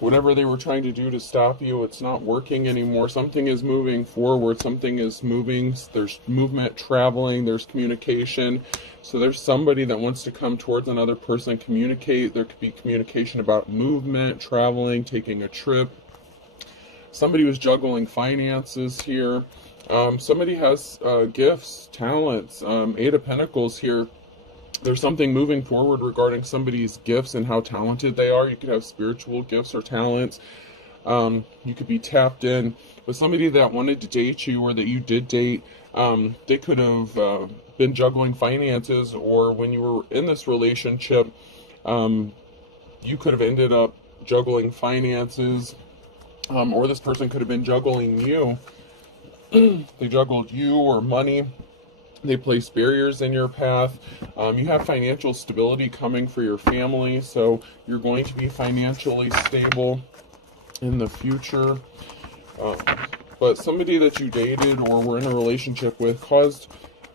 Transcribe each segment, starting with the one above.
whatever they were trying to do to stop you, it's not working anymore. Something is moving forward. Something is moving. There's movement, traveling, there's communication. So there's somebody that wants to come towards another person, communicate. There could be communication about movement, traveling, taking a trip. Somebody was juggling finances here. Somebody has gifts, talents, Eight of Pentacles here. There's something moving forward regarding somebody's gifts and how talented they are. You could have spiritual gifts or talents. You could be tapped in with somebody that wanted to date you or that you did date. They could have been juggling finances, or when you were in this relationship, you could have ended up juggling finances, or this person could have been juggling you. They juggled you or money. They place barriers in your path. You have financial stability coming for your family, so you're going to be financially stable in the future. But somebody that you dated or were in a relationship with caused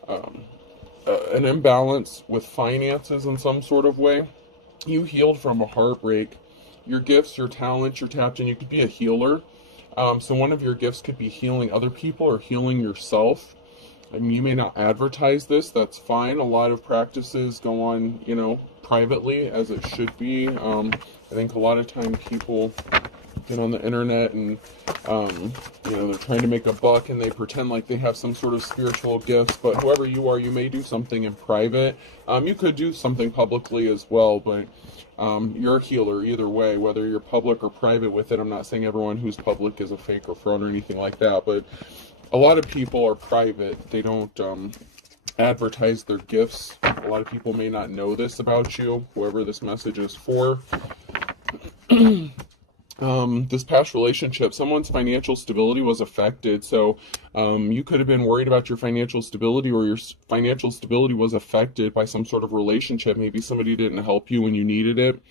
an imbalance with finances in some sort of way. You healed from a heartbreak. Your gifts, your talents, you're tapped in. You could be a healer. So one of your gifts could be healing other people or healing yourself. I mean, you may not advertise this, that's fine. A lot of practices go on, privately, as it should be. I think a lot of time people get on the internet and, they're trying to make a buck and they pretend like they have some sort of spiritual gifts. But whoever you are, you may do something in private. You could do something publicly as well, but you're a healer either way, whether you're public or private with it. I'm not saying everyone who's public is a fake or fraud or anything like that, but a lot of people are private. They don't advertise their gifts. A lot of people may not know this about you, whoever this message is for. This past relationship, someone's financial stability was affected. So you could have been worried about your financial stability, or your financial stability was affected by some sort of relationship. Maybe somebody didn't help you when you needed it,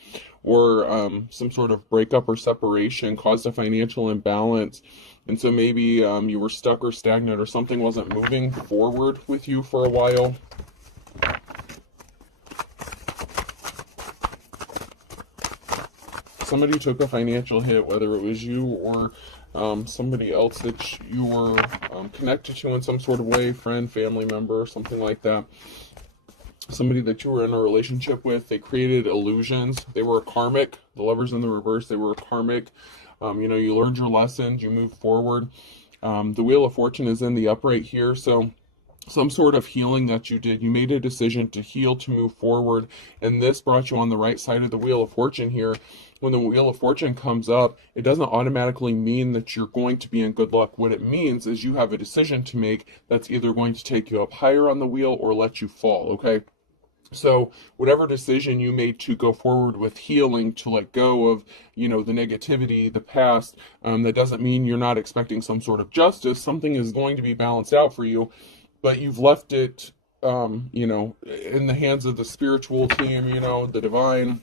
or some sort of breakup or separation caused a financial imbalance. And so maybe you were stuck or stagnant, or something wasn't moving forward with you for a while. Somebody took a financial hit, whether it was you or somebody else that you were connected to in some sort of way, friend, family member, something like that. Somebody that you were in a relationship with, they created illusions. They were karmic. The Lovers in the reverse, they were karmic. You learned your lessons, you moved forward. The Wheel of Fortune is in the upright here, so some sort of healing that you did. You made a decision to heal, to move forward, and this brought you on the right side of the Wheel of Fortune here. When the Wheel of Fortune comes up, it doesn't automatically mean that you're going to be in good luck. What it means is you have a decision to make that's either going to take you up higher on the wheel or let you fall, okay? So whatever decision you made to go forward with healing, to let go of, the negativity, the past, that doesn't mean you're not expecting some sort of justice. Something is going to be balanced out for you, but you've left it, in the hands of the spiritual team, the divine,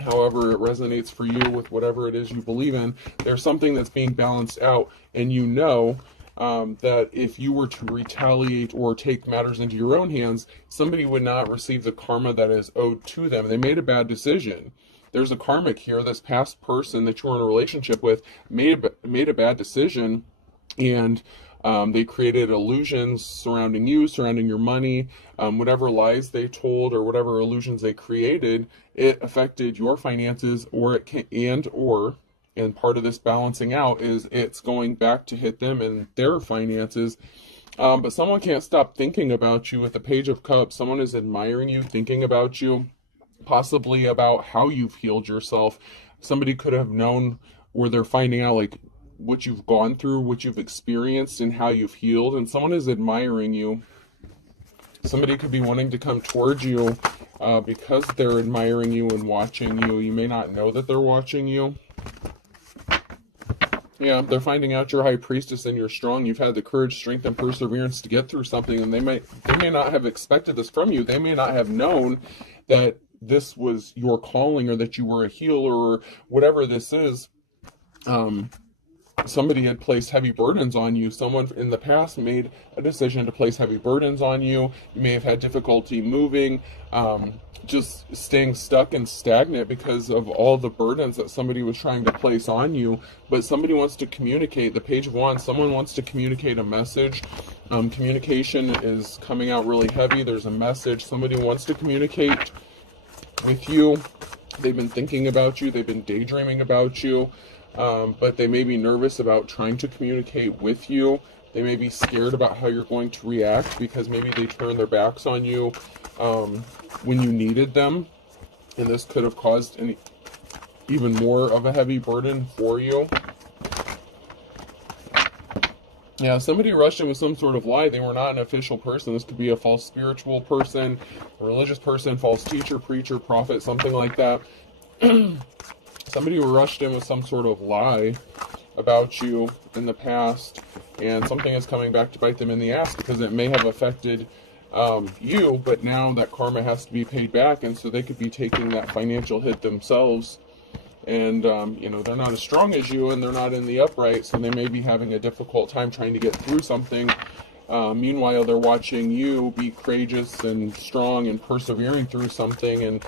however it resonates for you with whatever it is you believe in. There's something that's being balanced out, and that if you were to retaliate or take matters into your own hands, somebody would not receive the karma that is owed to them. They made a bad decision. There's a karmic here. This past person that you were in a relationship with made a bad decision, and they created illusions surrounding you, surrounding your money, whatever lies they told or whatever illusions they created. It affected your finances, and part of this balancing out is it's going back to hit them and their finances. But someone can't stop thinking about you with the Page of Cups. Someone is admiring you, thinking about you, possibly about how you've healed yourself. Somebody could have known, or they're finding out like what you've gone through, what you've experienced, and how you've healed. And someone is admiring you. Somebody could be wanting to come towards you because they're admiring you and watching you. You may not know that they're watching you. Yeah, they're finding out you're High Priestess and you're strong. You've had the courage, strength, and perseverance to get through something, and they may not have expected this from you. They may not have known that this was your calling, or that you were a healer, or whatever this is. Somebody had placed heavy burdens on you. Someone in the past made a decision to place heavy burdens on you. You may have had difficulty moving. just staying stuck and stagnant because of all the burdens that somebody was trying to place on you. But somebody wants to communicate. The Page of Wands, someone wants to communicate a message. Communication is coming out really heavy. There's a message. Somebody wants to communicate with you. They've been thinking about you. They've been daydreaming about you. But they may be nervous about trying to communicate with you. They may be scared about how you're going to react because maybe they turned their backs on you when you needed them. And this could have caused even more of a heavy burden for you. Yeah, somebody rushed in with some sort of lie. They were not an official person. This could be a false spiritual person, a religious person, false teacher, preacher, prophet, something like that. Somebody rushed in with some sort of lie about you in the past, and something is coming back to bite them in the ass because it may have affected you, but now that karma has to be paid back, and so they could be taking that financial hit themselves. And, you know, they're not as strong as you, and they're not in the upright, so they may be having a difficult time trying to get through something. Meanwhile, they're watching you be courageous and strong and persevering through something, and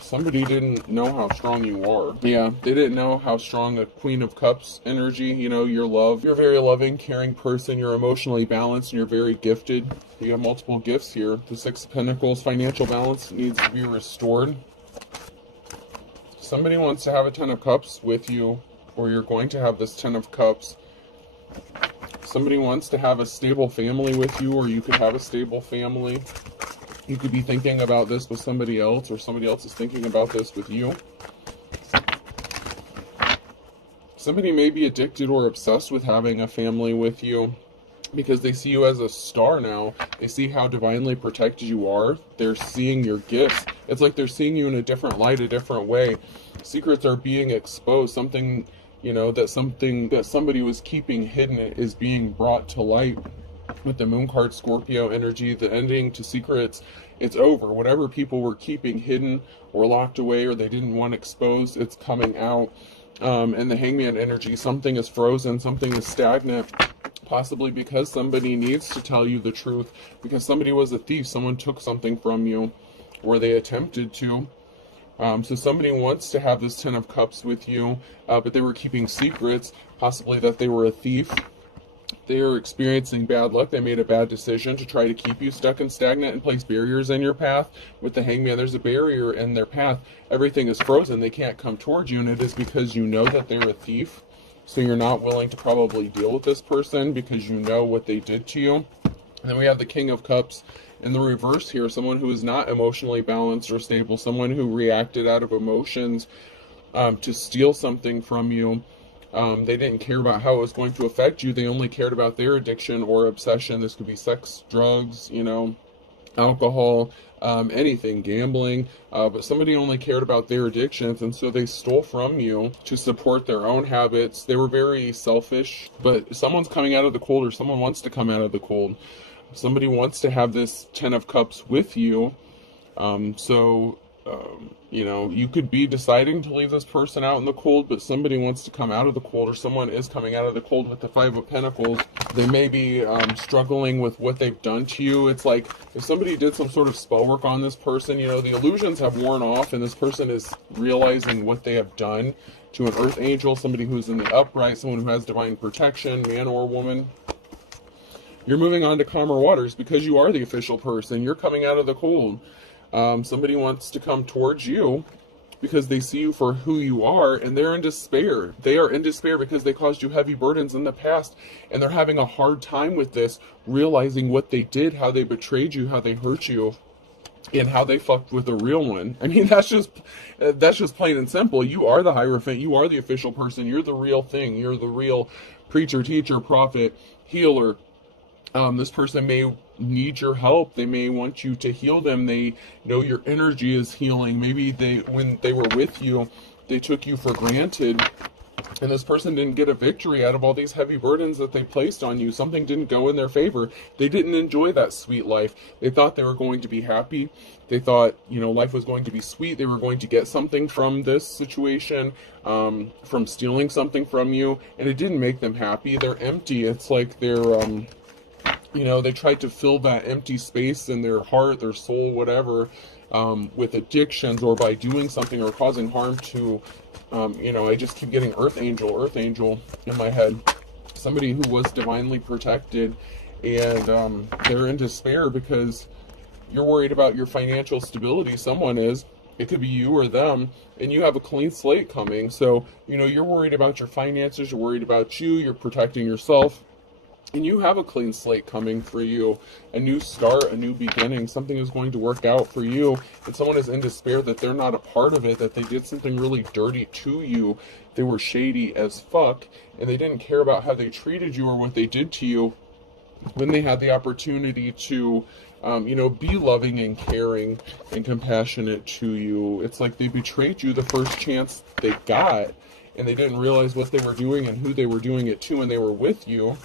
somebody didn't know how strong you are. Yeah, they didn't know how strong the Queen of Cups energy, you know, your love. You're a very loving, caring person. You're emotionally balanced, and you're very gifted. You have multiple gifts here. The Six of Pentacles, financial balance needs to be restored. Somebody wants to have a Ten of Cups with you, or you're going to have this Ten of Cups. Somebody wants to have a stable family with you, or you could have a stable family. You could be thinking about this with somebody else, or somebody else is thinking about this with you. Somebody may be addicted or obsessed with having a family with you because they see you as a star now. They see how divinely protected you are. They're seeing your gifts. It's like they're seeing you in a different light, a different way. Secrets are being exposed. Something, you know, that somebody was keeping hidden is being brought to light. With the Moon card, Scorpio energy, the ending to secrets, it's over. Whatever people were keeping hidden or locked away or they didn't want exposed, it's coming out. And the Hangman energy, something is frozen, something is stagnant. Possibly because somebody needs to tell you the truth, because somebody was a thief, someone took something from you, or they attempted to. So somebody wants to have this Ten of Cups with you, but they were keeping secrets, possibly that they were a thief. They are experiencing bad luck. They made a bad decision to try to keep you stuck and stagnant and place barriers in your path. With the Hangman, there's a barrier in their path. Everything is frozen. They can't come towards you, and it is because you know that they're a thief. So you're not willing to probably deal with this person because you know what they did to you. And then we have the King of Cups in the reverse here, someone who is not emotionally balanced or stable, someone who reacted out of emotions to steal something from you. They didn't care about how it was going to affect you. They only cared about their addiction or obsession. This could be sex, drugs, you know, alcohol, anything, gambling, but somebody only cared about their addictions, and so they stole from you to support their own habits. They were very selfish, but someone's coming out of the cold, or someone wants to come out of the cold. Somebody wants to have this Ten of Cups with you. You know, you could be deciding to leave this person out in the cold, but somebody wants to come out of the cold, or someone is coming out of the cold with the Five of Pentacles. They may be struggling with what they've done to you. It's like if somebody did some sort of spell work on this person, you know, the illusions have worn off, and this person is realizing what they have done to an earth angel, somebody who's in the upright, someone who has divine protection, man or woman. You're moving on to calmer waters because you are the official person. You're coming out of the cold. Somebody wants to come towards you because they see you for who you are, and they're in despair. They are in despair because they caused you heavy burdens in the past, and they're having a hard time with this, realizing what they did, how they betrayed you, how they hurt you, and how they fucked with the real one. I mean, that's just plain and simple. You are the Hierophant. You are the official person. You're the real thing. You're the real preacher, teacher, prophet, healer. This person may need your help. They may want you to heal them. They know your energy is healing. Maybe when they were with you, they took you for granted, and this person didn't get a victory out of all these heavy burdens that they placed on you. Something didn't go in their favor. They didn't enjoy that sweet life. They thought they were going to be happy. They thought, you know, life was going to be sweet. They were going to get something from this situation, from stealing something from you, and it didn't make them happy. They're empty. It's like they're You know, they tried to fill that empty space in their heart, their soul, whatever, with addictions, or by doing something or causing harm to, you know, I just keep getting earth angel in my head. Somebody who was divinely protected, and they're in despair because you're worried about your financial stability. Someone is. It could be you or them, and you have a clean slate coming. So, you know, you're worried about your finances, you're worried about you, you're protecting yourself. And you have a clean slate coming for you, a new start, a new beginning. Something is going to work out for you. And someone is in despair that they're not a part of it, that they did something really dirty to you. They were shady as fuck, and they didn't care about how they treated you or what they did to you when they had the opportunity to, you know, be loving and caring and compassionate to you. It's like they betrayed you the first chance they got, and they didn't realize what they were doing and who they were doing it to when they were with you.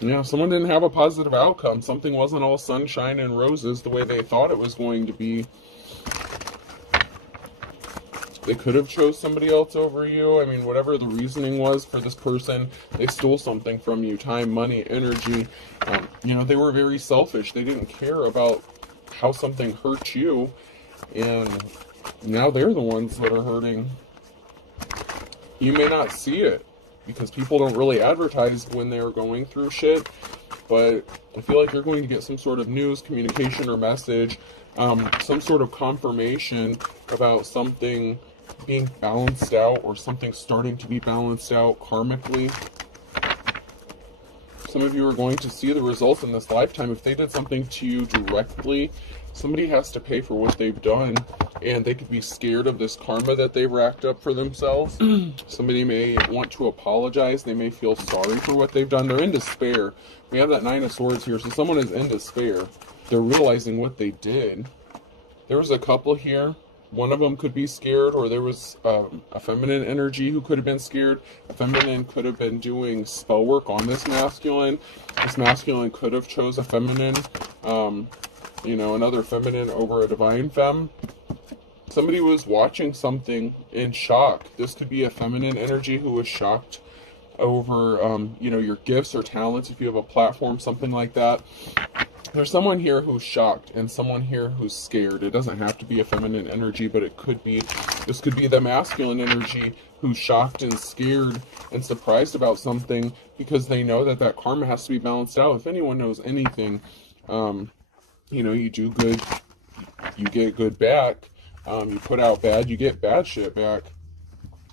Yeah, someone didn't have a positive outcome. Something wasn't all sunshine and roses the way they thought it was going to be. They could have chose somebody else over you. I mean, whatever the reasoning was for this person, they stole something from you. Time, money, energy. You know, they were very selfish. They didn't care about how something hurt you. And now they're the ones that are hurting. You may not see it, because people don't really advertise when they're going through shit, but I feel like you're going to get some sort of news, communication, or message, some sort of confirmation about something being balanced out, or something starting to be balanced out karmically. Some of you are going to see the results in this lifetime. If they did something to you directly, somebody has to pay for what they've done, and they could be scared of this karma that they've racked up for themselves. Somebody may want to apologize. They may feel sorry for what they've done. They're in despair. We have that Nine of Swords here, so someone is in despair. They're realizing what they did. There was a couple here. One of them could be scared, or there was a feminine energy who could have been scared. A feminine could have been doing spell work on this masculine. This masculine could have chose a feminine, you know, another feminine over a divine femme. Somebody was watching something in shock. This could be a feminine energy who was shocked over, you know, your gifts or talents, if you have a platform, something like that. There's someone here who's shocked and someone here who's scared. It doesn't have to be a feminine energy, but it could be. This could be the masculine energy who's shocked and scared and surprised about something, because they know that that karma has to be balanced out. If anyone knows anything, you know, you do good, you get good back. You put out bad, you get bad shit back.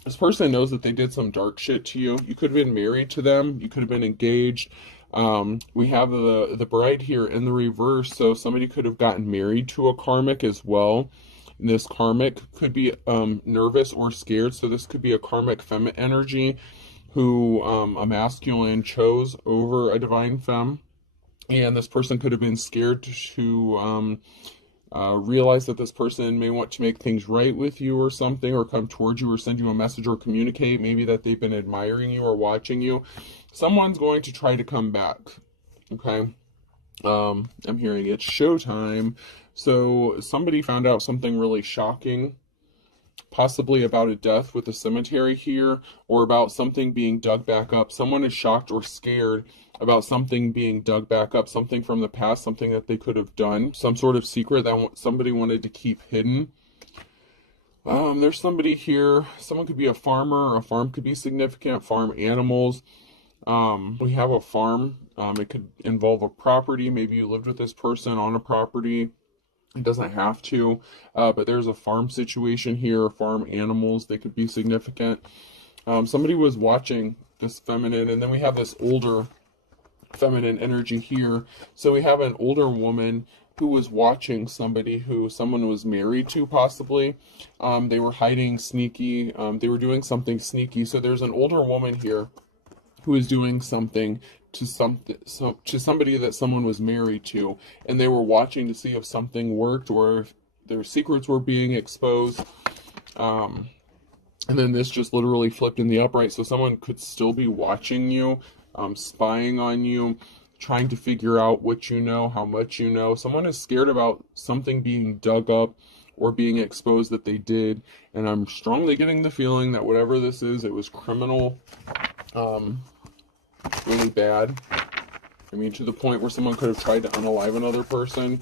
This person knows that they did some dark shit to you. You could have been married to them. You could have been engaged. We have the bride here in the reverse, so somebody could have gotten married to a karmic as well. And this karmic could be nervous or scared, so this could be a karmic femme energy who a masculine chose over a divine femme. And this person could have been scared to realize that this person may want to make things right with you or something, or come towards you or send you a message or communicate, maybe that they've been admiring you or watching you. Someone's going to try to come back, okay? I'm hearing it's showtime. So somebody found out something really shocking, possibly about a death with a cemetery here, or about something being dug back up. Someone is shocked or scared about something being dug back up, something from the past, something that they could have done, some sort of secret that somebody wanted to keep hidden. There's somebody here. Someone could be a farmer. A farm could be significant. Farm animals. We have a farm. It could involve a property. Maybe you lived with this person on a property. It doesn't have to, but there's a farm situation here. Farm animals, they could be significant. Somebody was watching this feminine, and then we have this older feminine energy here. So we have an older woman who was watching somebody who someone was married to, possibly. They were hiding sneaky. They were doing something sneaky. So there's an older woman here who is doing something to somebody that someone was married to, and they were watching to see if something worked or if their secrets were being exposed. And then this just literally flipped in the upright, so someone could still be watching you, spying on you, trying to figure out what you know, how much you know. Someone is scared about something being dug up or being exposed that they did, and I'm strongly getting the feeling that whatever this is, it was criminal, really bad. I mean, to the point where someone could have tried to unalive another person.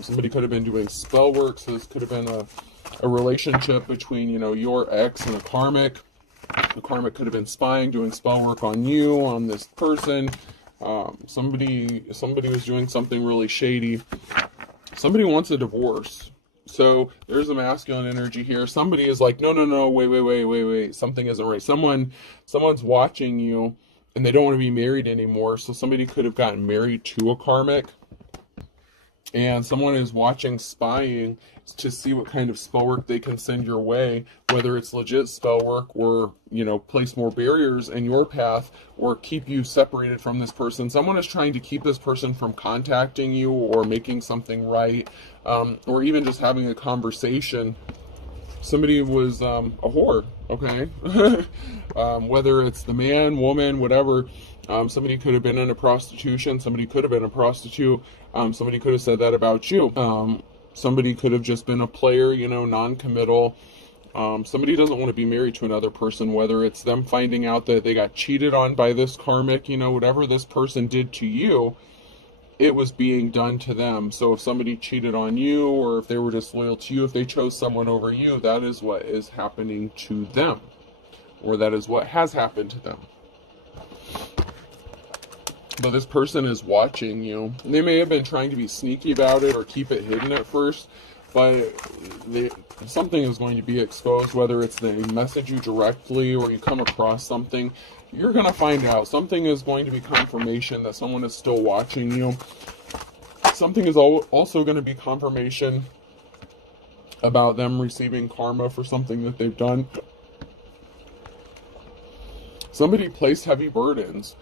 Somebody could have been doing spell work, so this could have been a relationship between, you know, your ex and a karmic. The karmic could have been spying, doing spell work on you, on this person. Somebody was doing something really shady. Somebody wants a divorce. So there's a masculine energy here. Somebody is like, no, wait. Something isn't right. Someone's watching you and they don't want to be married anymore. So somebody could have gotten married to a karmic. And someone is watching, spying to see what kind of spell work they can send your way, whether it's legit spell work or, you know, place more barriers in your path or keep you separated from this person. Someone is trying to keep this person from contacting you or making something right, or even just having a conversation. Somebody was a whore, okay? Whether it's the man, woman, whatever. Somebody could have been in a prostitution. Somebody could have been a prostitute. Somebody could have said that about you. Somebody could have just been a player, you know, non-committal. Somebody doesn't want to be married to another person, whether it's them finding out that they got cheated on by this karmic, you know, whatever this person did to you, it was being done to them. So if somebody cheated on you, or if they were disloyal to you, if they chose someone over you, that is what is happening to them, or that is what has happened to them. But this person is watching you. They may have been trying to be sneaky about it or keep it hidden at first, but something is going to be exposed, whether it's they message you directly or you come across something. You're going to find out. Something is going to be confirmation that someone is still watching you. Something is also going to be confirmation about them receiving karma for something that they've done. Somebody placed heavy burdens.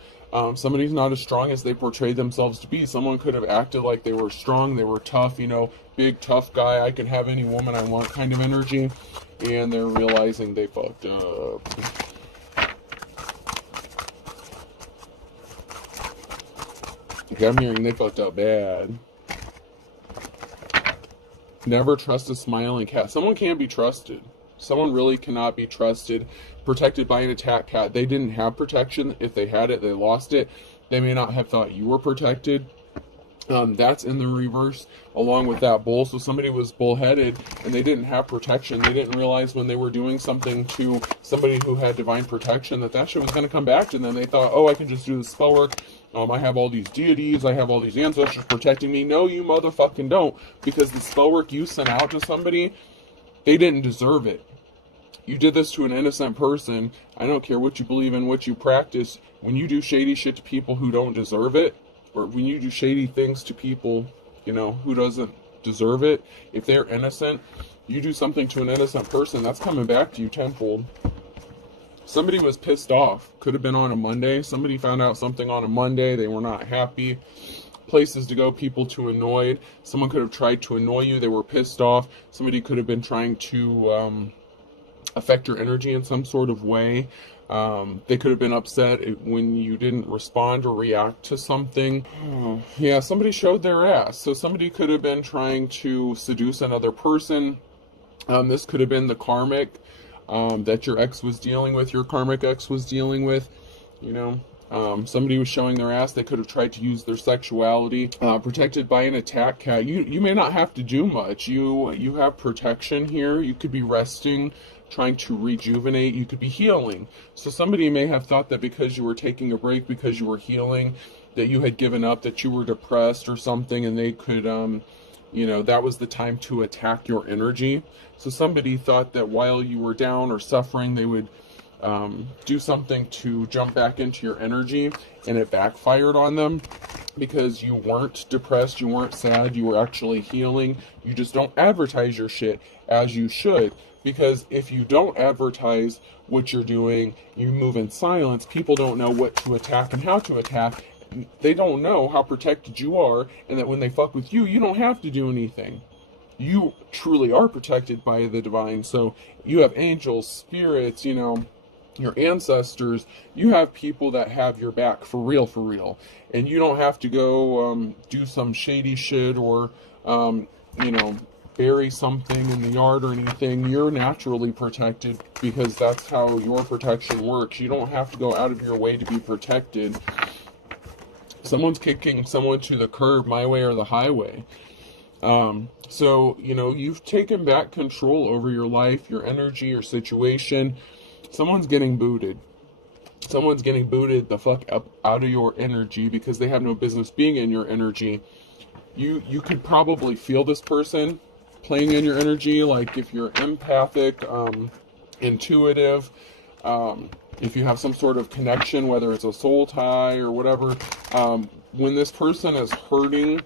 Somebody's not as strong as they portrayed themselves to be. Someone could have acted like they were strong, they were tough, you know, big tough guy, I can have any woman I want kind of energy, and they're realizing they fucked up. Okay, I'm hearing they fucked up bad. Never trust a smiling cat. Someone can't be trusted. Someone really cannot be trusted. Protected by an attack cat. They didn't have protection. If they had it, they lost it. They may not have thought you were protected. That's in the reverse, along with that bull. So somebody was bullheaded and they didn't have protection. They didn't realize when they were doing something to somebody who had divine protection that shit was going to come back to them. They thought, oh, I can just do the spell work. I have all these deities. I have all these ancestors protecting me. No, you motherfucking don't. Because the spell work you sent out to somebody, they didn't deserve it. You did this to an innocent person. I don't care what you believe in, what you practice. When you do shady shit to people who don't deserve it, or when you do shady things to people, you know, who doesn't deserve it, if they're innocent, you do something to an innocent person, that's coming back to you tenfold. Somebody was pissed off. Could have been on a Monday. Somebody found out something on a Monday. They were not happy. Places to go, people to annoy. Someone could have tried to annoy you. They were pissed off. Somebody could have been trying to affect your energy in some sort of way. They could have been upset when you didn't respond or react to something. Yeah, somebody showed their ass. So somebody could have been trying to seduce another person. This could have been the karmic that your ex was dealing with, your karmic ex was dealing with, you know. Somebody was showing their ass. They could have tried to use their sexuality. Protected by an attack cat. You may not have to do much. You have protection here. You could be resting, trying to rejuvenate. You could be healing. So somebody may have thought that because you were taking a break, because you were healing, that you had given up, that you were depressed or something, and they could, you know, that was the time to attack your energy. So somebody thought that while you were down or suffering, they would do something to jump back into your energy, and it backfired on them because you weren't depressed, you weren't sad, you were actually healing. You just don't advertise your shit as you should, because if you don't advertise what you're doing, you move in silence, people don't know what to attack and how to attack. They don't know how protected you are, and that when they fuck with you, you don't have to do anything. You truly are protected by the divine. So you have angels, spirits, you know, your ancestors. You have people that have your back for real, and you don't have to go do some shady shit or you know, bury something in the yard or anything. You're naturally protected because that's how your protection works. You don't have to go out of your way to be protected. Someone's kicking someone to the curb, my way or the highway. So, you know, you've taken back control over your life, your energy, your situation. Someone's getting booted. Someone's getting booted the fuck up out of your energy because they have no business being in your energy. You could probably feel this person playing in your energy, like if you're empathic, intuitive, if you have some sort of connection, whether it's a soul tie or whatever, when this person is hurting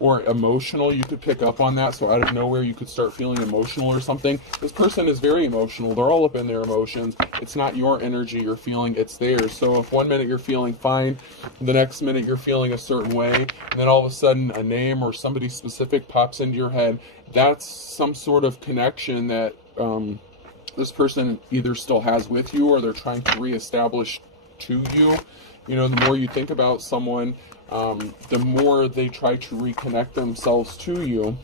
or emotional, you could pick up on that. So out of nowhere, you could start feeling emotional or something. This person is very emotional. They're all up in their emotions. It's not your energy you're feeling, it's theirs. So if one minute you're feeling fine, the next minute you're feeling a certain way, and then all of a sudden a name or somebody specific pops into your head, that's some sort of connection that this person either still has with you or they're trying to reestablish to you. You know, the more you think about someone, the more they try to reconnect themselves to you.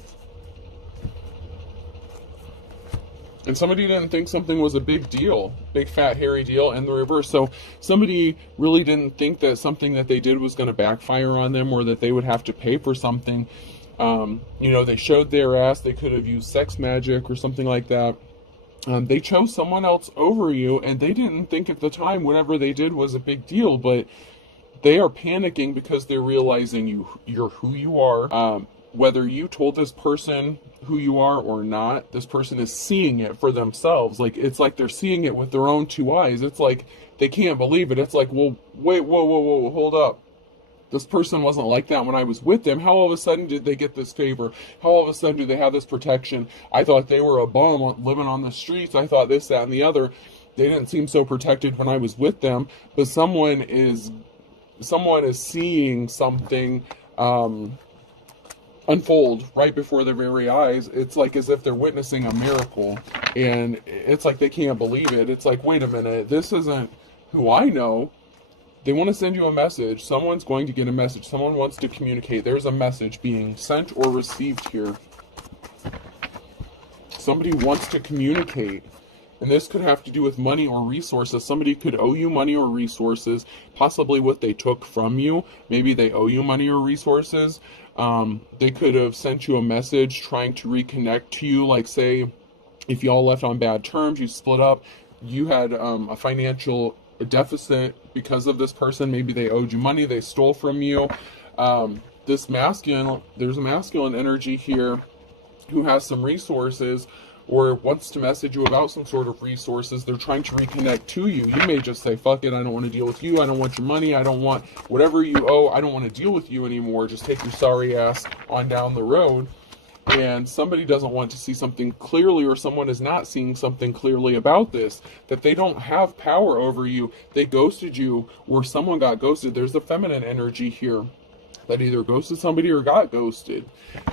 And somebody didn't think something was a big deal, big fat hairy deal, and the reverse. So somebody really didn't think that something that they did was going to backfire on them, or that they would have to pay for something. You know, they showed their ass. They could have used sex magic or something like that. They chose someone else over you, and they didn't think at the time whatever they did was a big deal, but they are panicking because they're realizing you're who you are. Whether you told this person who you are or not, this person is seeing it for themselves. Like, it's like they're seeing it with their own two eyes. It's like they can't believe it. It's like, well, wait, whoa, hold up. This person wasn't like that when I was with them. How all of a sudden did they get this favor? How all of a sudden do they have this protection? I thought they were a bum living on the streets. I thought this, that, and the other. They didn't seem so protected when I was with them. But someone is seeing something unfold right before their very eyes. It's like as if they're witnessing a miracle, and it's like they can't believe it. It's like, wait a minute, this isn't who I know. They want to send you a message. Someone's going to get a message. Someone wants to communicate. There's a message being sent or received here. Somebody wants to communicate. And this could have to do with money or resources. Somebody could owe you money or resources, possibly what they took from you. Maybe they owe you money or resources. They could have sent you a message trying to reconnect to you. Like, say, if y'all left on bad terms, you split up, you had a financial deficit because of this person. Maybe they owed you money, they stole from you. There's a masculine energy here who has some resources or wants to message you about some sort of resources. They're trying to reconnect to you. You may just say, fuck it, I don't want to deal with you. I don't want your money. I don't want whatever you owe. I don't want to deal with you anymore. Just take your sorry ass on down the road. And somebody doesn't want to see something clearly, or someone is not seeing something clearly about this, that they don't have power over you. They ghosted you, or someone got ghosted. There's a feminine energy here that either ghosted somebody or got ghosted.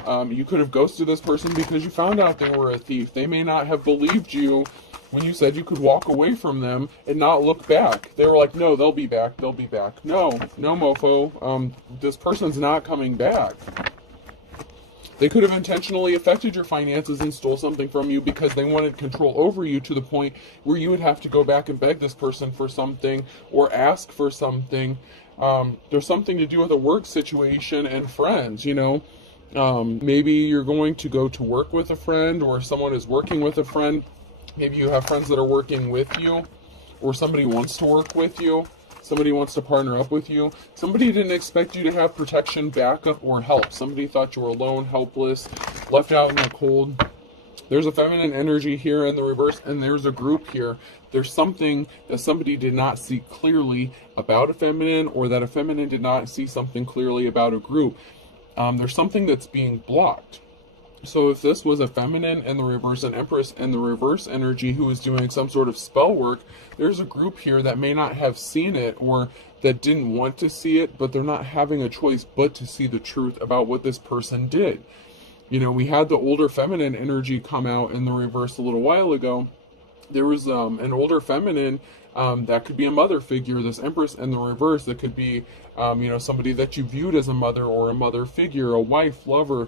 You could have ghosted this person because you found out they were a thief. They may not have believed you when you said you could walk away from them and not look back. They were like, no, they'll be back. They'll be back. No, mofo. This person's not coming back. They could have intentionally affected your finances and stole something from you because they wanted control over you to the point where you would have to go back and beg this person for something or ask for something. There's something to do with a work situation and friends, you know. Maybe you're going to go to work with a friend, or someone is working with a friend. Maybe you have friends that are working with you, or somebody wants to work with you. Somebody wants to partner up with you. Somebody didn't expect you to have protection, backup, or help. Somebody thought you were alone, helpless, left out in the cold. There's a feminine energy here in the reverse, and there's a group here. There's something that somebody did not see clearly about a feminine, or that a feminine did not see something clearly about a group. There's something that's being blocked. So if this was a feminine in the reverse, an empress in the reverse energy who is doing some sort of spell work, there's a group here that may not have seen it, or that didn't want to see it, but they're not having a choice but to see the truth about what this person did. You know, we had the older feminine energy come out in the reverse a little while ago. There was an older feminine that could be a mother figure. This empress in the reverse, that could be you know, somebody that you viewed as a mother or a mother figure, a wife, lover,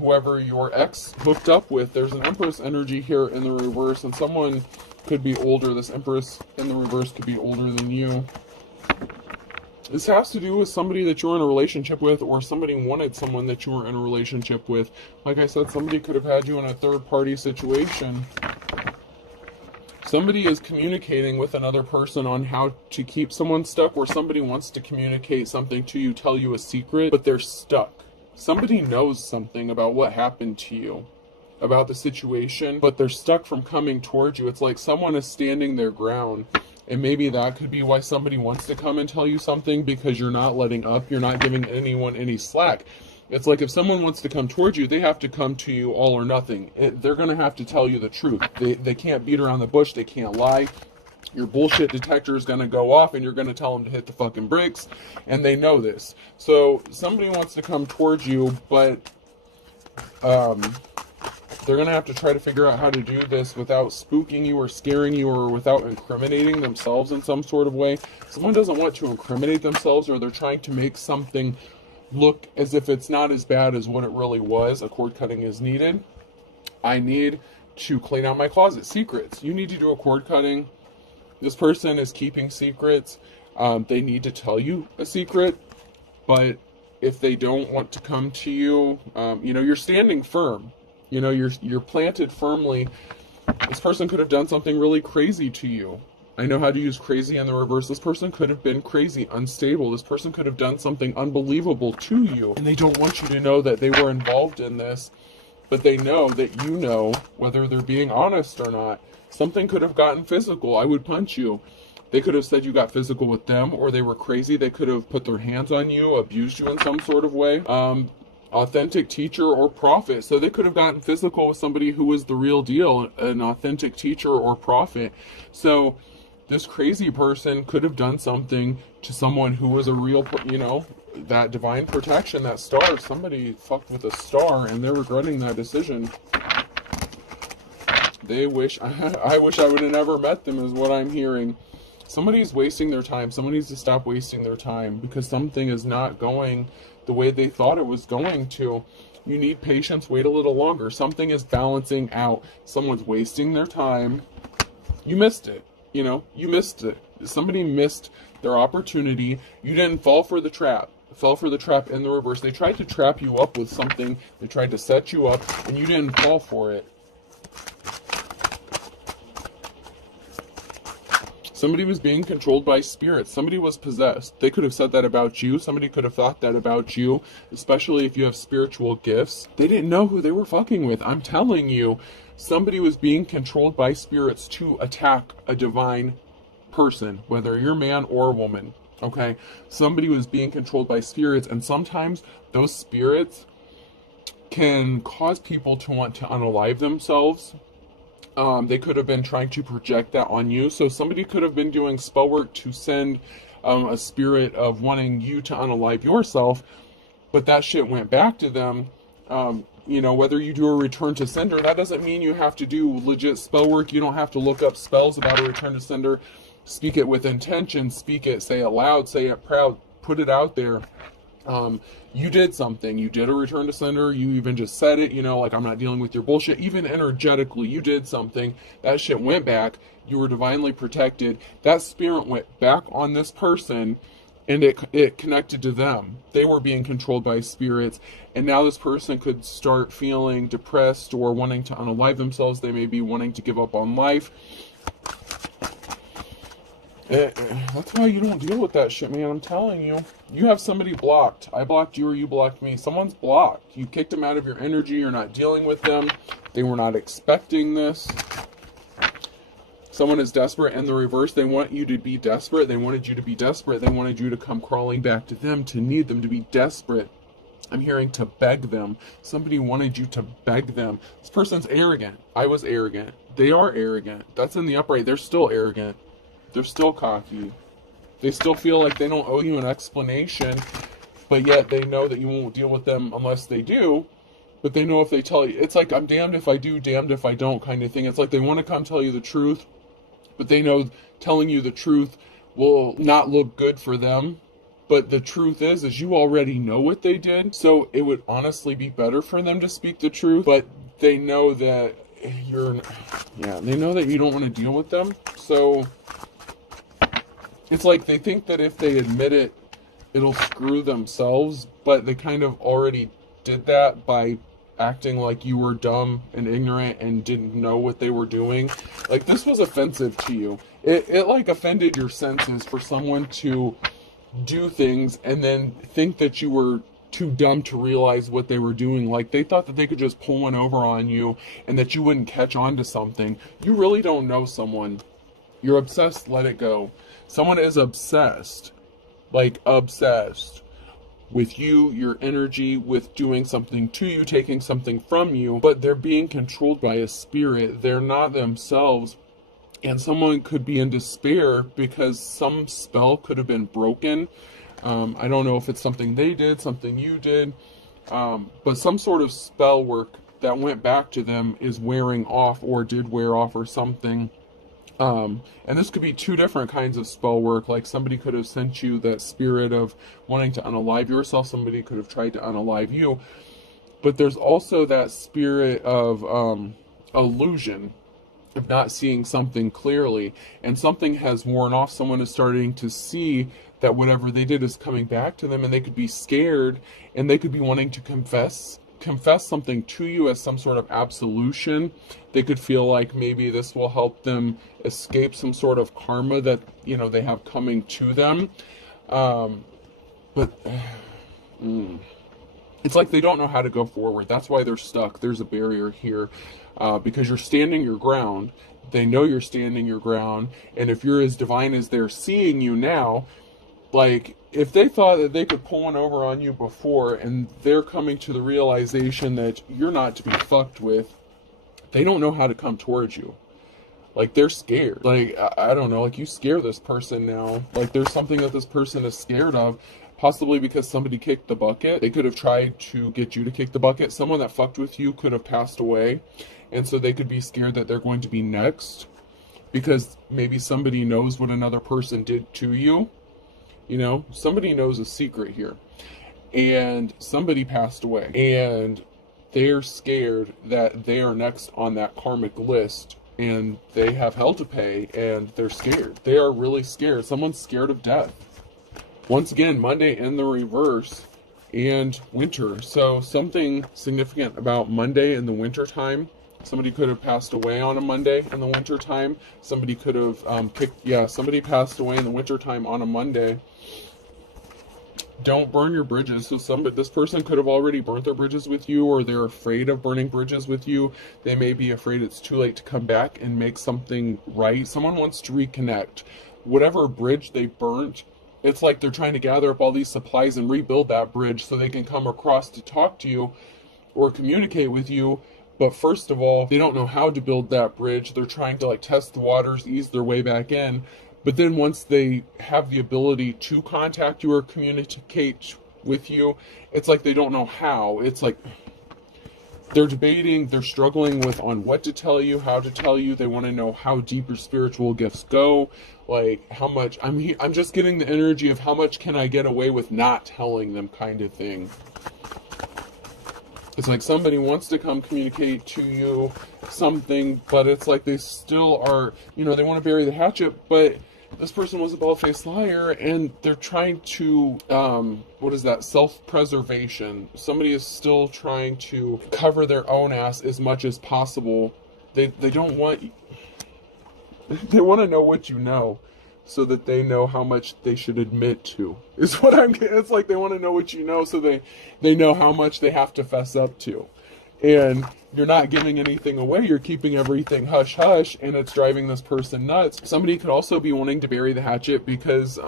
whoever your ex hooked up with. There's an empress energy here in the reverse, and someone could be older. This empress in the reverse could be older than you. This has to do with somebody that you're in a relationship with, or somebody wanted someone that you were in a relationship with. Like I said, somebody could have had you in a third-party situation. Somebody is communicating with another person on how to keep someone stuck, or somebody wants to communicate something to you, tell you a secret, but they're stuck. Somebody knows something about what happened to you, about the situation, but they're stuck from coming towards you. It's like someone is standing their ground. And maybe that could be why somebody wants to come and tell you something, because you're not letting up. You're not giving anyone any slack. It's like if someone wants to come towards you, they have to come to you all or nothing. They're going to have to tell you the truth. They can't beat around the bush. They can't lie. Your bullshit detector is going to go off, and you're going to tell them to hit the fucking brakes. And they know this. So somebody wants to come towards you, but they're going to have to try to figure out how to do this without spooking you or scaring you, or without incriminating themselves in some sort of way. Someone doesn't want to incriminate themselves, or they're trying to make something look as if it's not as bad as what it really was. A cord cutting is needed. I need to clean out my closet. Secrets. You need to do a cord cutting. This person is keeping secrets. They need to tell you a secret, but if they don't want to come to you, you're standing firm. You're planted firmly. This person could have done something really crazy to you. I know how to use crazy in the reverse. This person could have been crazy, unstable. This person could have done something unbelievable to you. And they don't want you to know that they were involved in this, but they know that you know whether they're being honest or not. Something could have gotten physical. I would punch you. They could have said you got physical with them, or they were crazy. They could have put their hands on you, abused you in some sort of way. Authentic teacher or prophet. So they could have gotten physical with somebody who was the real deal, an authentic teacher or prophet. So this crazy person could have done something to someone who was a real, that divine protection, that star. Somebody fucked with a star and they're regretting that decision. They wish, I wish I would have never met them, is what I'm hearing. Somebody's wasting their time. Someone needs to stop wasting their time, because something is not going the way they thought it was going to. You need patience. Wait a little longer. Something is balancing out. Someone's wasting their time. You missed it. You missed it. Somebody missed their opportunity. You didn't fall for the trap. Fell for the trap in the reverse. They tried to trap you up with something. They tried to set you up, and you didn't fall for it. Somebody was being controlled by spirits. Somebody was possessed. They could have said that about you. Somebody could have thought that about you, especially if you have spiritual gifts. They didn't know who they were fucking with. I'm telling you, somebody was being controlled by spirits to attack a divine person, whether you're man or woman, okay? Somebody was being controlled by spirits, and sometimes those spirits can cause people to want to unalive themselves. They could have been trying to project that on you. So somebody could have been doing spell work to send a spirit of wanting you to unalive yourself, but that shit went back to them. Whether you do a return to sender, that doesn't mean you have to do legit spell work. You don't have to look up spells about a return to sender. Speak it with intention. Speak it. Say it loud. Say it proud. Put it out there. You did something. You did a return to sender. You even just said it, like, I'm not dealing with your bullshit. Even energetically, you did something. That shit went back. You were divinely protected. That spirit went back on this person, and it connected to them. They were being controlled by spirits, and now this person could start feeling depressed or wanting to unalive themselves. They may be wanting to give up on life. That's why you don't deal with that shit, man. I'm telling you. You have somebody blocked. I blocked you, or you blocked me. Someone's blocked. You kicked them out of your energy. You're not dealing with them. They were not expecting this. Someone is desperate in the reverse. They want you to be desperate. They wanted you to be desperate. They wanted you to come crawling back to them, to need them, to be desperate. I'm hearing to beg them. Somebody wanted you to beg them. This person's arrogant. I was arrogant. They are arrogant. That's in the upright. They're still arrogant. They're still cocky. They still feel like they don't owe you an explanation, but yet they know that you won't deal with them unless they do. But they know if they tell you, it's like, I'm damned if I do, damned if I don't kind of thing. It's like they want to come tell you the truth, but they know telling you the truth will not look good for them. But the truth is you already know what they did. So it would honestly be better for them to speak the truth, but they know that they know that you don't want to deal with them. So it's like they think that if they admit it, it'll screw themselves, but they kind of already did that by acting like you were dumb and ignorant and didn't know what they were doing. Like, this was offensive to you. It like offended your senses for someone to do things and then think that you were too dumb to realize what they were doing. Like, they thought that they could just pull one over on you and that you wouldn't catch on to something. You really don't know someone. You're obsessed, let it go. Someone is obsessed, like obsessed with you, your energy, with doing something to you, taking something from you, but they're being controlled by a spirit. They're not themselves. And someone could be in despair because some spell could have been broken. I don't know if it's something they did, something you did, but some sort of spell work that went back to them is wearing off, or did wear off, or something. And this could be two different kinds of spell work. Like, somebody could have sent you that spirit of wanting to unalive yourself. Somebody could have tried to unalive you. But there's also that spirit of illusion, of not seeing something clearly. And something has worn off. Someone is starting to see that whatever they did is coming back to them, and they could be scared, and they could be wanting to confess something to you as some sort of absolution. They could feel like maybe this will help them escape some sort of karma that, you know, they have coming to them. But it's like they don't know how to go forward. That's why they're stuck. There's a barrier here, because you're standing your ground. They know you're standing your ground, and if you're as divine as they're seeing you now, like, if they thought that they could pull one over on you before, and they're coming to the realization that you're not to be fucked with, they don't know how to come towards you. Like, they're scared. Like, I don't know, like, you scare this person now. Like, there's something that this person is scared of, possibly because somebody kicked the bucket. They could have tried to get you to kick the bucket. Someone that fucked with you could have passed away, and so they could be scared that they're going to be next, because maybe somebody knows what another person did to you. You know, somebody knows a secret here, and somebody passed away, and they're scared that they are next on that karmic list, and they have hell to pay, and they're scared. They are really scared. Someone's scared of death. Once again, Monday in the reverse, and winter. So something significant about Monday in the winter time. Somebody could have passed away on a Monday in the winter time. Somebody could have somebody passed away in the winter time on a Monday. Don't burn your bridges. So this person could have already burnt their bridges with you, or they're afraid of burning bridges with you. They may be afraid it's too late to come back and make something right. Someone wants to reconnect. Whatever bridge they burnt, it's like they're trying to gather up all these supplies and rebuild that bridge so they can come across to talk to you or communicate with you. But first of all, they don't know how to build that bridge. They're trying to, like, test the waters, ease their way back in. But then once they have the ability to contact you or communicate with you, it's like they don't know how. It's like they're debating, they're struggling with on what to tell you, how to tell you. They want to know how deep your spiritual gifts go. Like, how much, I'm just getting the energy of how much can I get away with not telling them, kind of thing. It's like somebody wants to come communicate to you something, but it's like they still are, you know, they want to bury the hatchet, but this person was a bald-faced liar, and they're trying to, self-preservation. Somebody is still trying to cover their own ass as much as possible. They don't want, they want to know what you know, so that they know how much they should admit to, is what I'm getting. It's like they want to know what you know, so they know how much they have to fess up to. And you're not giving anything away, you're keeping everything hush-hush, and it's driving this person nuts. Somebody could also be wanting to bury the hatchet because,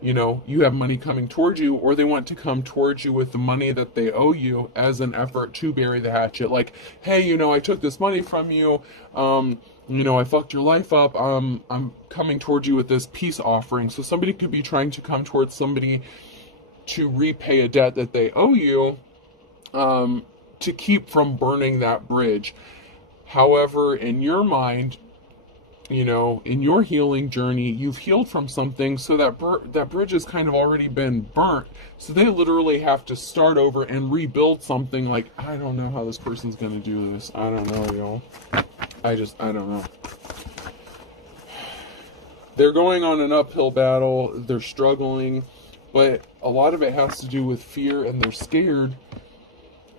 you know, you have money coming towards you, or they want to come towards you with the money that they owe you as an effort to bury the hatchet. Like, hey, you know, I took this money from you, you know, I fucked your life up, I'm coming towards you with this peace offering. So somebody could be trying to come towards somebody to repay a debt that they owe you, to keep from burning that bridge. However, in your mind, you know, in your healing journey, you've healed from something, so that bridge has kind of already been burnt. So they literally have to start over and rebuild something. Like, I don't know how this person's gonna do this. I don't know, y'all. I don't know. They're going on an uphill battle. They're struggling. but a lot of it has to do with fear, and they're scared.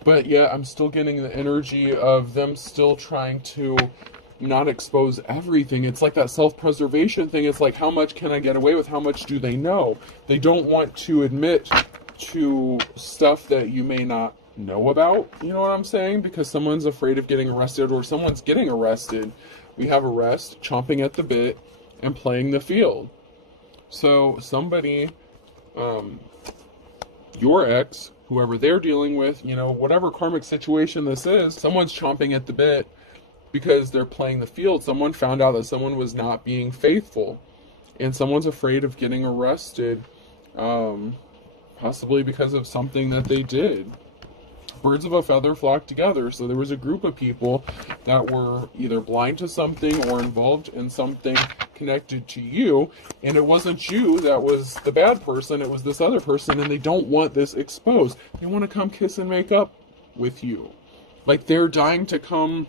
But yeah, I'm still getting the energy of them still trying to not expose everything. It's like that self-preservation thing. It's like, how much can I get away with? How much do they know? They don't want to admit to stuff that you may not know about. You know what I'm saying? Because someone's afraid of getting arrested, or someone's getting arrested. We have arrest, chomping at the bit, and playing the field. So somebody, your ex, whoever they're dealing with, you know, whatever karmic situation this is, someone's chomping at the bit because they're playing the field. Someone found out that someone was not being faithful, and someone's afraid of getting arrested, possibly because of something that they did. Birds of a feather flock together. So there was a group of people that were either blind to something or involved in something connected to you, and it wasn't you that was the bad person, it was this other person, and they don't want this exposed. They want to come kiss and make up with you. Like, they're dying to come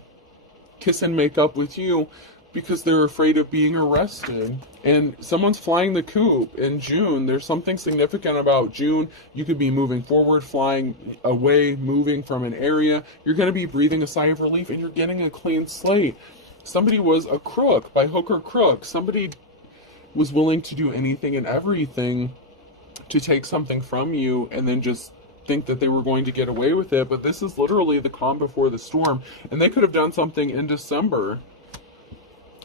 kiss and make up with you because they're afraid of being arrested. And someone's flying the coop in June. There's something significant about June. You could be moving forward, flying away, moving from an area. You're going to be breathing a sigh of relief, and you're getting a clean slate. Somebody was a crook, by hook or crook. Somebody was willing to do anything and everything to take something from you, and then just think that they were going to get away with it. But this is literally the calm before the storm, and they could have done something in December.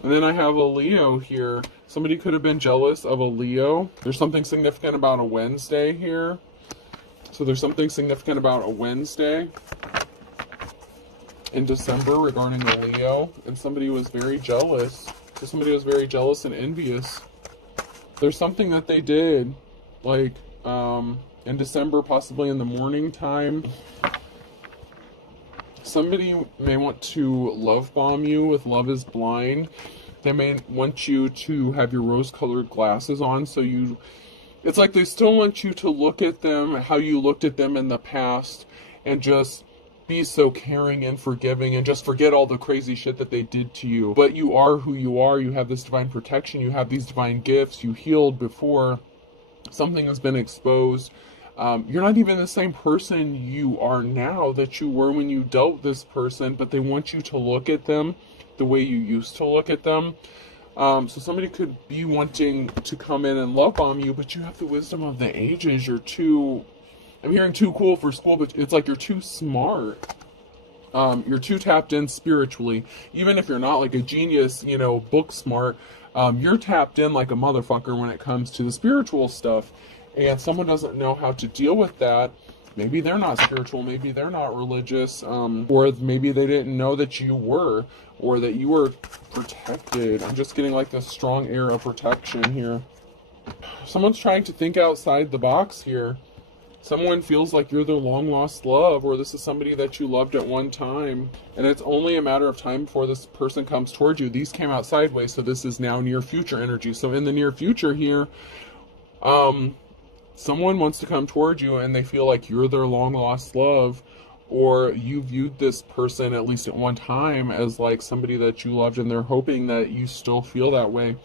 And then I have a Leo here. Somebody could have been jealous of a Leo. There's something significant about a Wednesday here. So there's something significant about a Wednesday in December regarding a Leo. And somebody was very jealous. So somebody was very jealous and envious. There's something that they did, like, in December, possibly in the morning time. Somebody may want to love bomb you with Love is Blind. They may want you to have your rose-colored glasses on, so it's like they still want you to look at them how you looked at them in the past, and just be so caring and forgiving, and just forget all the crazy shit that they did to you. But you are who you are. You have this divine protection. You have these divine gifts. You healed before something has been exposed. You're not even the same person you are now that you were when you dealt with this person, but they want you to look at them the way you used to look at them. So somebody could be wanting to come in and love bomb you, but you have the wisdom of the ages. You're too, I'm hearing too cool for school, but it's like you're too smart. You're too tapped in spiritually. Even if you're not like a genius, you know, book smart, you're tapped in like a motherfucker when it comes to the spiritual stuff. And someone doesn't know how to deal with that. Maybe they're not spiritual, maybe they're not religious, or maybe they didn't know that you were, or that you were protected. I'm just getting like this strong air of protection here. Someone's trying to think outside the box here. Someone feels like you're their long lost love, or this is somebody that you loved at one time, and it's only a matter of time before this person comes towards you. These came out sideways, so this is now near future energy. So in the near future here, someone wants to come towards you, and they feel like you're their long lost love, or you viewed this person at least at one time as like somebody that you loved, and they're hoping that you still feel that way.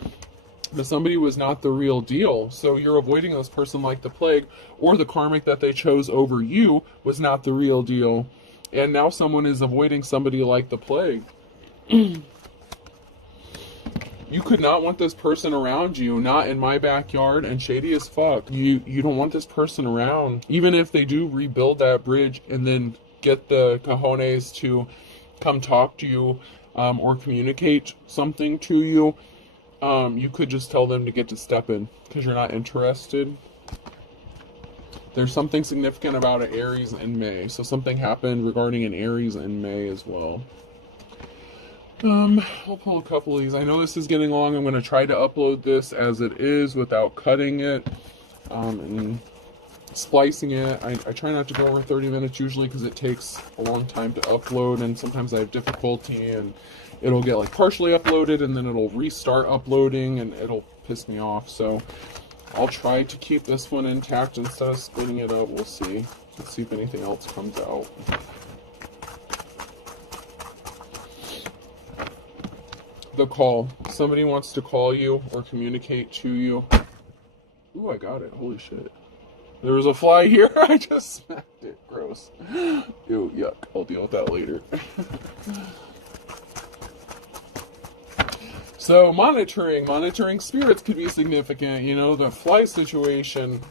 But somebody was not the real deal, so you're avoiding this person like the plague, or the karmic that they chose over you was not the real deal, and now someone is avoiding somebody like the plague. You could not want this person around you, not in my backyard, and shady as fuck. You don't want this person around. Even if they do rebuild that bridge and then get the cojones to come talk to you, or communicate something to you, you could just tell them to get to stepping because you're not interested. There's something significant about an Aries in May. So something happened regarding an Aries in May as well. I'll pull a couple of these. I know this is getting long. I'm going to try to upload this as it is without cutting it and splicing it. I try not to go over 30 minutes usually because it takes a long time to upload, and sometimes I have difficulty, and it'll get like partially uploaded and then it'll restart uploading and it'll piss me off. So I'll try to keep this one intact instead of splitting it up. We'll see. Let's see if anything else comes out. The call. Somebody wants to call you or communicate to you. Ooh, I got it. Holy shit. There was a fly here. I just smacked it. Gross. Ew, yuck. I'll deal with that later. So monitoring spirits could be significant. You know, the fly situation,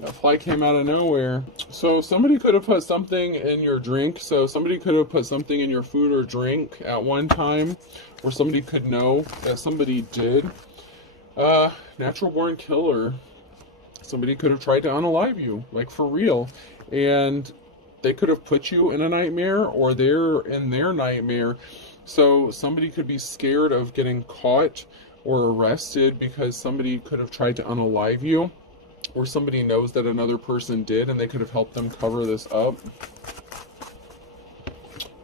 that fly came out of nowhere. So somebody could have put something in your drink. So somebody could have put something in your food or drink at one time, or somebody could know that somebody did. Natural born killer. Somebody could have tried to unalive you, like for real. And they could have put you in a nightmare, or they're in their nightmare. So somebody could be scared of getting caught or arrested because somebody could have tried to unalive you, or somebody knows that another person did and they could have helped them cover this up.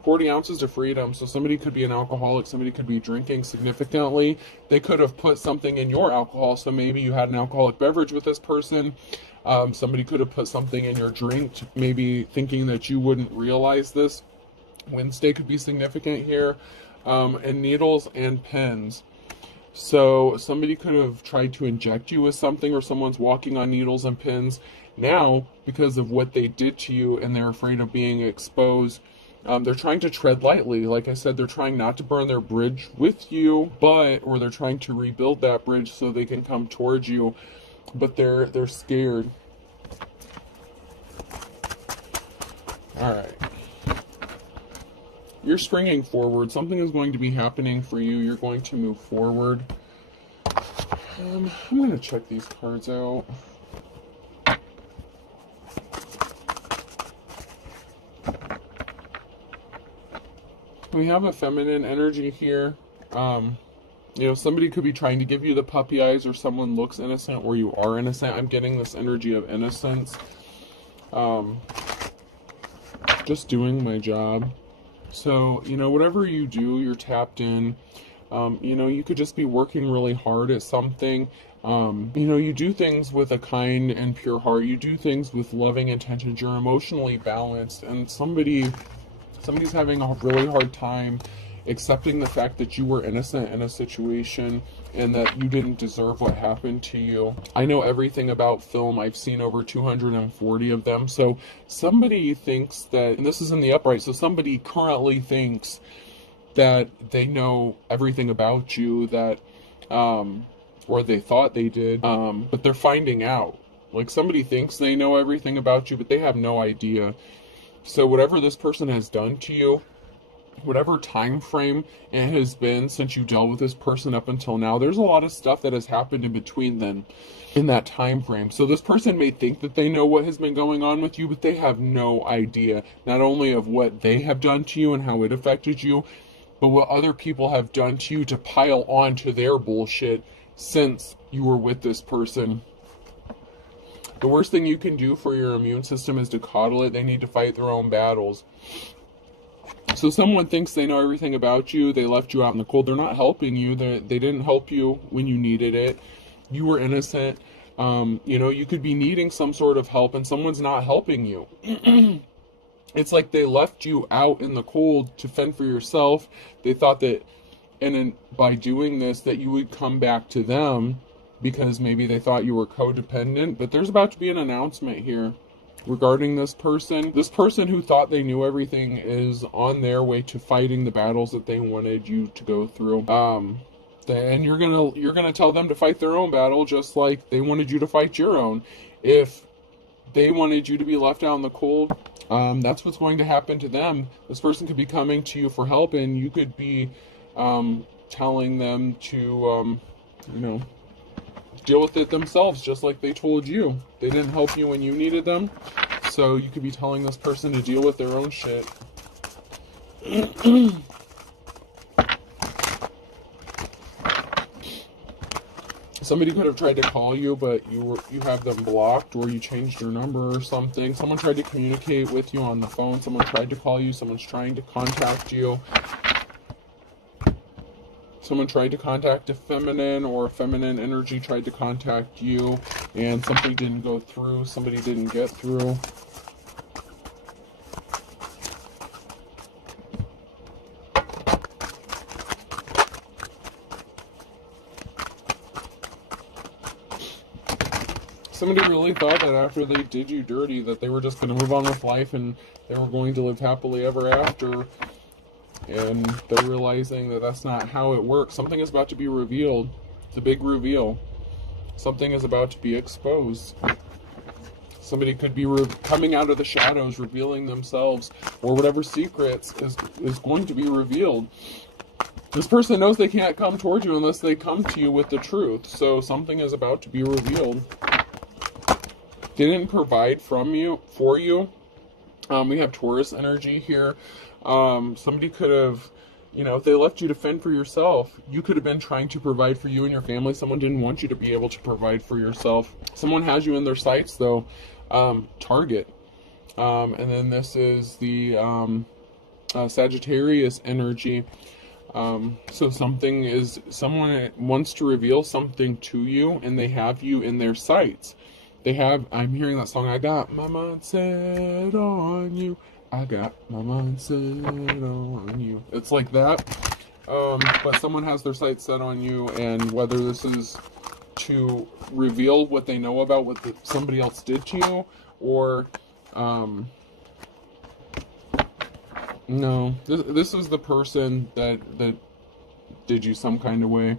40 ounces to freedom. So somebody could be an alcoholic, somebody could be drinking significantly. They could have put something in your alcohol. So maybe you had an alcoholic beverage with this person. Somebody could have put something in your drink, maybe thinking that you wouldn't realize this. Wednesday could be significant here. And needles and pins. So somebody could have tried to inject you with something, or someone's walking on needles and pins now because of what they did to you and they're afraid of being exposed. They're trying to tread lightly. Like I said, they're trying not to burn their bridge with you, or they're trying to rebuild that bridge so they can come towards you, but they're scared. All right. You're springing forward. Something is going to be happening for you. You're going to move forward. I'm going to check these cards out. We have a feminine energy here. You know, somebody could be trying to give you the puppy eyes, or someone looks innocent or you are innocent. I'm getting this energy of innocence. Just doing my job. So, you know, whatever you do, you're tapped in. You know, you could just be working really hard at something. You know, you do things with a kind and pure heart. You do things with loving intentions. You're emotionally balanced. And somebody's having a really hard time accepting the fact that you were innocent in a situation and that you didn't deserve what happened to you. I know everything about film. I've seen over 240 of them. So somebody thinks that, and this is in the upright, so somebody currently thinks that they know everything about you, that, or they thought they did, but they're finding out. Like, somebody thinks they know everything about you, but they have no idea. So whatever this person has done to you, whatever time frame it has been since you dealt with this person up until now, there's a lot of stuff that has happened in between then, in that time frame. So this person may think that they know what has been going on with you, but they have no idea, not only of what they have done to you and how it affected you, but what other people have done to you to pile on to their bullshit since you were with this person. The worst thing you can do for your immune system is to coddle it. They need to fight their own battles. So someone thinks they know everything about you. They left you out in the cold. They're not helping you. They didn't help you when you needed it. You were innocent. You know, you could be needing some sort of help and someone's not helping you. It's like they left you out in the cold to fend for yourself. They thought that, by doing this, that you would come back to them because maybe they thought you were codependent. But there's about to be an announcement here regarding this person. This person who thought they knew everything is on their way to fighting the battles that they wanted you to go through. And you're gonna tell them to fight their own battle, just like they wanted you to fight your own. If they wanted you to be left out in the cold, that's what's going to happen to them. This person could be coming to you for help, and you could be telling them to, you know, deal with it themselves, just like they told you. They didn't help you when you needed them, so you could be telling this person to deal with their own shit. Somebody could have tried to call you, but you have them blocked, or you changed your number or something. Someone tried to communicate with you on the phone. Someone tried to call you. Someone's trying to contact you. Someone tried to contact a feminine, or a feminine energy tried to contact you, and something didn't go through. Somebody didn't get through. somebody really thought that after they did you dirty that they were just going to move on with life and they were going to live happily ever after. And they're realizing that that's not how it works. Something is about to be revealed. It's a big reveal. Something is about to be exposed. Somebody could be coming out of the shadows, revealing themselves, or whatever secrets is going to be revealed. This person knows they can't come towards you unless they come to you with the truth. So something is about to be revealed. They didn't provide for you. We have Taurus energy here. Somebody could have, if they left you to fend for yourself, you could have been trying to provide for you and your family. Someone didn't want you to be able to provide for yourself. Someone has you in their sights, though. Target. And then this is the Sagittarius energy. So someone wants to reveal something to you, and they have you in their sights. I'm hearing that song, I got my mind set on you. I got my mind set on you. It's like that. But someone has their sights set on you, and whether this is to reveal what they know about what somebody else did to you, or no, this is the person that did you some kind of way.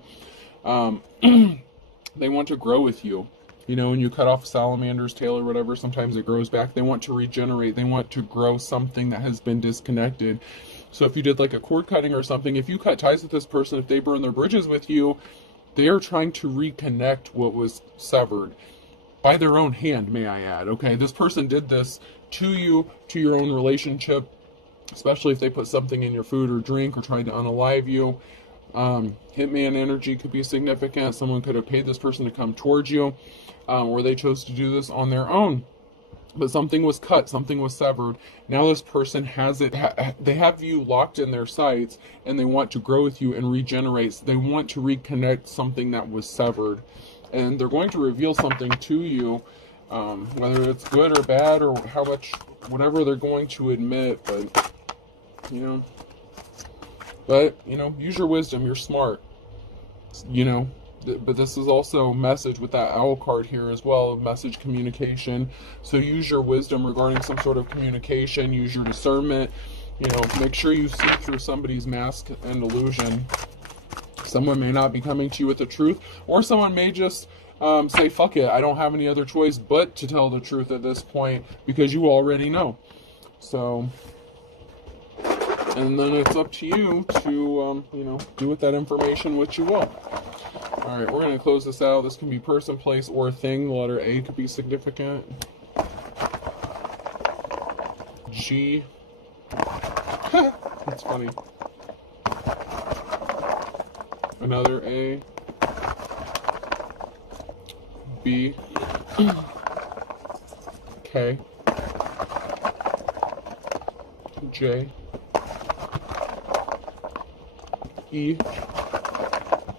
They want to grow with you. When you cut off a salamander's tail or whatever, sometimes it grows back. They want to regenerate. They want to grow something that has been disconnected. So if you did like a cord cutting or something, if you cut ties with this person, if they burn their bridges with you, they are trying to reconnect what was severed by their own hand, may I add. Okay, this person did this to you, to your own relationship, especially if they put something in your food or drink or tried to unalive you. Hitman energy could be significant. Someone could have paid this person to come towards you, or they chose to do this on their own. But something was cut, something was severed. Now this person has it, they have you locked in their sights, and they want to grow with you and regenerate. They want to reconnect something that was severed. And they're going to reveal something to you, whether it's good or bad or how much, whatever they're going to admit. But, use your wisdom, you're smart. But this is also a message with that owl card here as well, message communication. So use your wisdom regarding some sort of communication, use your discernment, make sure you see through somebody's mask and illusion. Someone may not be coming to you with the truth, or someone may just say, fuck it, I don't have any other choice but to tell the truth at this point, because you already know. So, and then it's up to you to, do with that information what you will. All right, we're going to close this out. This can be person, place, or thing. The letter A could be significant. G. That's funny. Another A. B. K. J. E.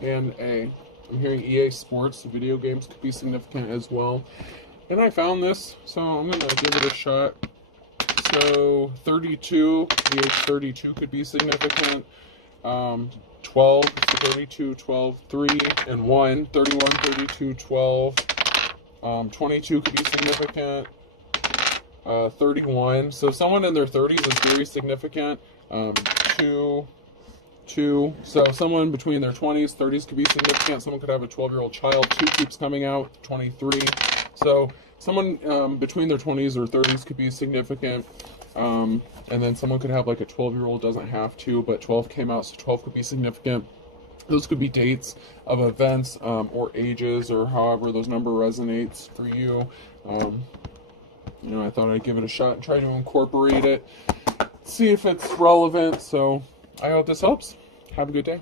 And A. I'm hearing EA Sports, video games could be significant as well. And I found this, so I'm going to give it a shot. So 32, the age 32 could be significant. 12, 32, 12, 3, and 1. 31, 32, 12. 22 could be significant. 31. So someone in their 30s is very significant. 2. So someone between their 20s, 30s could be significant. Someone could have a 12-year-old child. 2 keeps coming out. 23. So someone between their 20s or 30s could be significant. And then someone could have like a 12-year-old, doesn't have to, but 12 came out, so 12 could be significant. Those could be dates of events or ages, or however those number resonates for you. I thought I'd give it a shot and try to incorporate it, see if it's relevant. So I hope this helps. Have a good day.